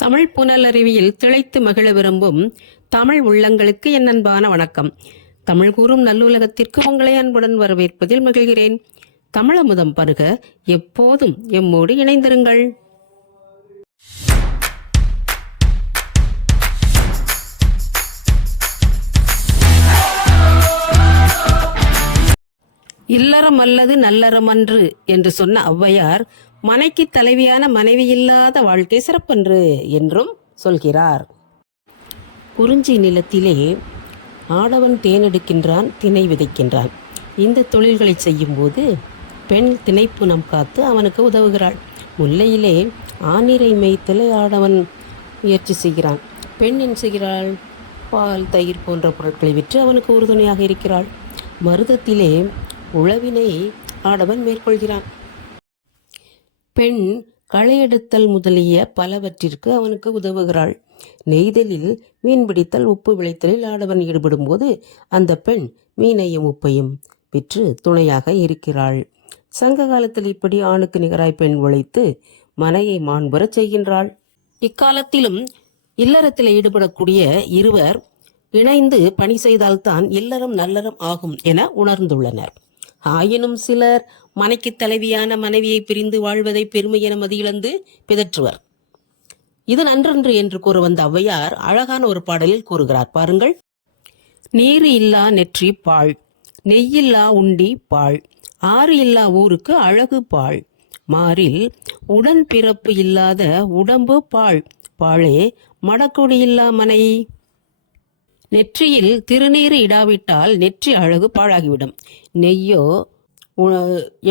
தமிழ் புனலருவியில் திளைத்து மகிழ விரும்பும் தமிழ் உள்ளங்களுக்கு என் அன்பான வணக்கம். தமிழ் கூறும் நல்லுலகத்திற்கு உங்களை அன்புடன் வரவேற்பதில் மகிழ்கிறேன். தமிழமுதம் பருக எப்போதும் எம்மோடு இணைந்திருங்கள். இல்லறம் அல்லது நல்லறம் அன்று என்று சொன்ன ஔவையார், மனைக்கு தலைவியான மனைவி இல்லாத வாழ்க்கை சிறப்பன்று என்றும் சொல்கிறார். குறிஞ்சி நிலத்திலே ஆடவன் தேனெடுக்கின்றான், திணை விதைக்கின்றான். இந்த தொழில்களை செய்யும்போது பெண் திணைப்புனம் காத்து அவனுக்கு உதவுகிறாள். முல்லையிலே ஆணிரை மேய்த்தலை ஆடவன் முயற்சி செய்கிறான். பெண் என்ன செய்கிறாள்? பால், தயிர் போன்ற பொருட்களை விற்று அவனுக்கு உறுதுணையாக இருக்கிறாள். மருதத்திலே உழவினை ஆடவன் மேற்கொள்கிறான். பெண் களையெடுத்தல் முதலிய பலவற்றிற்கு அவனுக்கு உதவுகிறாள். நெய்தலில் மீன் பிடித்தல், உப்பு விளைத்தலில் ஆடவன் ஈடுபடும் போது அந்த பெண் மீனையும் உப்பையும் விற்று துணையாக இருக்கிறாள். சங்க காலத்தில் இப்படி ஆணுக்கு நிகராய் பெண் உழைத்து மனையை மாண்புறச் செய்கின்றாள். இக்காலத்திலும் இல்லறத்தில் ஈடுபடக்கூடிய இருவர் இணைந்து பணி செய்தால்தான் இல்லறம் நல்லறம் ஆகும் என உணர்ந்துள்ளனர். ஆயினும் சிலர் மனைக்கு தலைவியான மனைவியை பிரிந்து வாழ்வதை பெருமை என மதியிழந்து பிதற்றுவர். இது நன்றன்று என்று கூற வந்த ஔவையார் அழகான ஒரு பாடலில் கூறுகிறார், பாருங்கள். நீர் இல்லா நெற்றி பாழ், நெய்யில்லா உண்டி பாழ், ஆறு இல்லா ஊருக்கு அழகு பாழ், மாறில் உடன் பிறப்பு இல்லாத உடம்பு பாழ், பாழே மடக்குடி இல்லா மனை. நெற்றியில் திருநீர் இடாவிட்டால் நெற்றி அழகு பாழாகிவிடும். நெய்யோ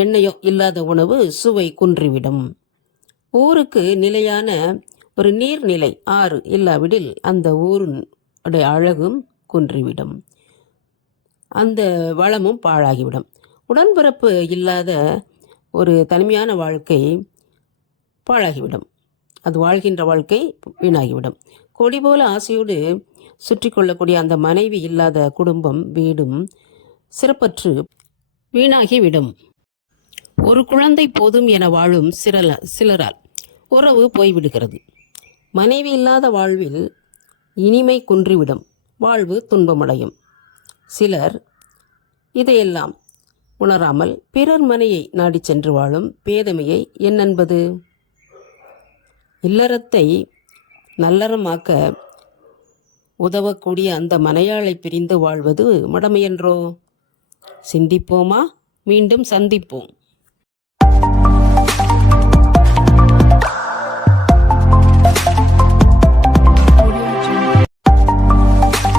எண்ணெயோ இல்லாத உணவு சுவை குன்றிவிடும். ஊருக்கு நிலையான ஒரு நீர்நிலை ஆறு இல்லாவிடில் அந்த ஊருடைய அழகும் குன்றிவிடும், அந்த வளமும் பாழாகிவிடும். உடன்பிறப்பு இல்லாத ஒரு தனிமையான வாழ்க்கை பாழாகிவிடும், அது வாழ்கின்ற வாழ்க்கை வீணாகிவிடும். கொடி போல ஆசையோடு சுற்றி கொள்ளக்கூடிய அந்த மனைவி இல்லாத குடும்பம் வீடும் சிறப்பற்று வீணாகிவிடும். ஒரு குழந்தை போதும் என வாழும் சிலரால் உறவு போய்விடுகிறது. மனைவி இல்லாத வாழ்வில் இனிமை குன்றிவிடும், வாழ்வு துன்பமடையும். சிலர் இதையெல்லாம் உணராமல் பிறர் மனையை நாடி சென்று வாழும் பேதமையை என்னென்பது? இல்லறத்தை நல்லறமாக்க உதவக்கூடிய அந்த மனையாளை பிரிந்து வாழ்வது மடமையன்றோ? சிந்திப்போமா? மீண்டும் சந்திப்போம்.